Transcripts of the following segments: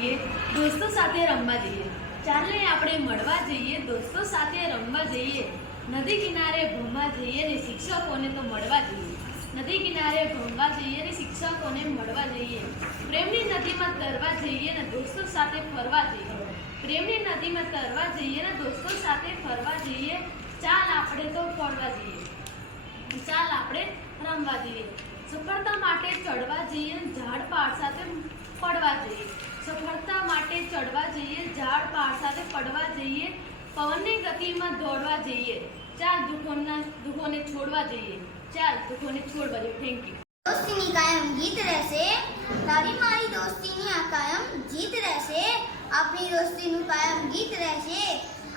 જઈએ, દોસ્તો સાથે રમવા જઈએ. ચાલે આપણે મળવા જઈએ, દોસ્તો સાથે રમવા જઈએ. નદી કિનારે ભણવા જઈએ ને શિક્ષકોને તો મળવા જઈએ. નદી કિનારે ભણવા જઈએ ને શિક્ષકોને મળવા જઈએ. પ્રેમની નદીમાં તરવા જઈએ ને દોસ્તો સાથે ફરવા જઈએ. પ્રેમની નદીમાં તરવા જઈએ ને દોસ્તો સાથે ફરવા જઈએ. ચાલ આપણે તો ફરવા જઈએ. ચાલ આપણે રમવા જઈએ. સફળતા માટે ચડવા જઈએ ને ઝાડ પાડ સાથે પડવા ચડવા જઈએ, ઝાડ પાડ સાથે પડવા જઈએ, પવનની ગતિમાં દોડવા જઈએ. ચાલ દુઃખોના, દુઃખોને છોડવા જઈએ. ચાલ દુઃખોને છોડવા જઈએ. થેન્ક યુ દોસ્તીની કાયમ ગીત રહેશે. તારી મારી દોસ્તીની આ કાયમ જીત રહેશે. આપણી દોસ્તીનું કાયમ ગીત રહેશે.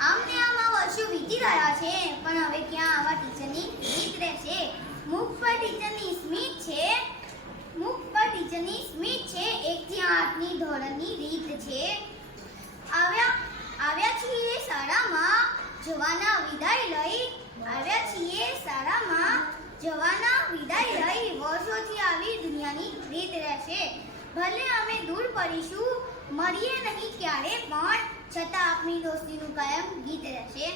આમ આમ આ વર્ષો વીતી રહ્યા છે. પણ હવે ક્યાં આવા ટીચરની ગીત રહેશે મુખ પર ટીચરની સ્મિત છે મુખ પર ટીચરની સ્મિત છે આઠની ધોરણની રીત છે. આવ્યા આવ્યા છીએ શાળામાં, જવાના વિદાય લઈ, આવ્યા છીએ શાળામાં, જવાના વિદાય લઈ વર્ષોથી આવી દુનિયાની રીત રહેશે. ભલે અમે દૂર પડીશું, મળીએ નહીં ક્યારે, પણ છતાં આપણી દોસ્તીનું કાયમ ગીત રહેશે.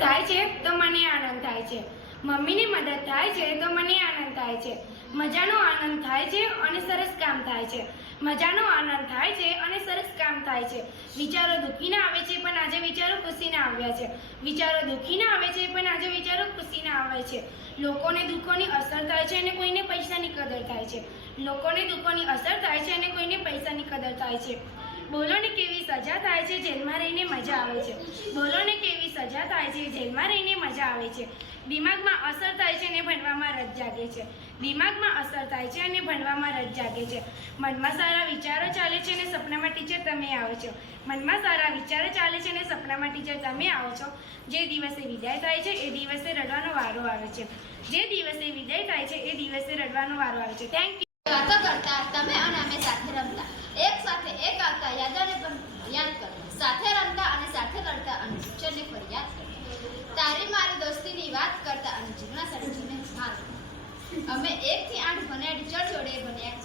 થાય છે, તો મને આનંદ થાય છે. મમ્મીની મદદ થાય છે તો મને આનંદ થાય છે. મજાનો આનંદ થાય છે અને સરસ કામ થાય છે. મજાનો આનંદ થાય છે અને સરસ કામ થાય છે. વિચારો દુઃખીના આવે છે પણ આજે વિચારો ખુશીના આવ્યા છે. વિચારો દુઃખીના આવે છે પણ આજે વિચારો ખુશીના આવે છે. લોકોને દુઃખોની અસર થાય છે અને કોઈને પૈસાની કદર થાય છે. લોકોને દુઃખોની અસર થાય છે અને કોઈને પૈસાની કદર થાય છે. બોલો ને કેવી સજા થાય છે જેલમાં રહીને મજા આવે છે. બોલો ને કેવી સજા થાય છે જેલમાં રહીને આવે છે. દિમાગમાં અસર થાય છે અને ભણવામાં રસ જાગે છે. દિમાગમાં અસર થાય છે અને ભણવામાં રસ જાગે છે. મનમાં સારા વિચારો ચાલે છે અને સપનામાં ટીચર તમે આવો છો. મનમાં સારા વિચારો ચાલે છે અને સપનામાં ટીચર તમે આવો છો. જે દિવસે વિદાય થાય છે, એ દિવસે રડવાનો વારો આવે છે. જે દિવસે વિદાય થાય છે, એ દિવસે રડવાનો વારો આવે છે. થેન્ક યુ વાતો કરતા તમે અને અમે સાથે રમતા. એક સાથે એક આવતા યાદોને પણ યાદ કરતા સાથે રમતા અને સાથે કરતા અને ટીચરને ફરિયાદ કરતા તારી મારી વાત કરતા અને સડજીને માર અમે એક થી આઠ ભણ્યા ટીચર જોડે ભણ્યા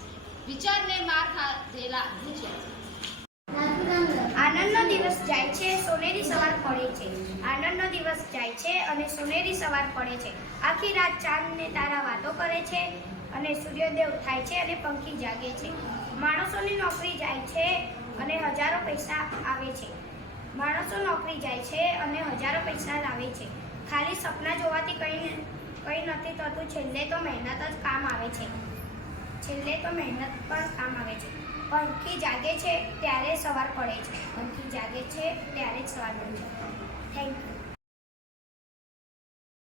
વિચારને માર ખાધેલા છે. આનંદનો દિવસ જાય છે, સોનેરી સવાર પડે છે. આનંદનો દિવસ જાય છે અને સોનેરી સવાર પડે છે. આખી રાત ચાંદ ને તારા વાતો કરે છે અને સૂર્યોદય થાય છે અને પંખી જાગે છે. માણસોની નોકરી જાય છે અને હજારો પૈસા આવે છે. માણસો નોકરી જાય છે અને હજારો પૈસા લાવે છે. ખાલી સપના જોવાથી કંઈ કંઈ નથી થતું. છેલ્લે તો મહેનત જ કામ આવે છે. છેલ્લે તો મહેનત પણ કામ આવે છે. પંખી જાગે છે, ત્યારે સવાર પડે છે. પંખી જાગે છે, ત્યારે જ સવાર પડે છે. Thank you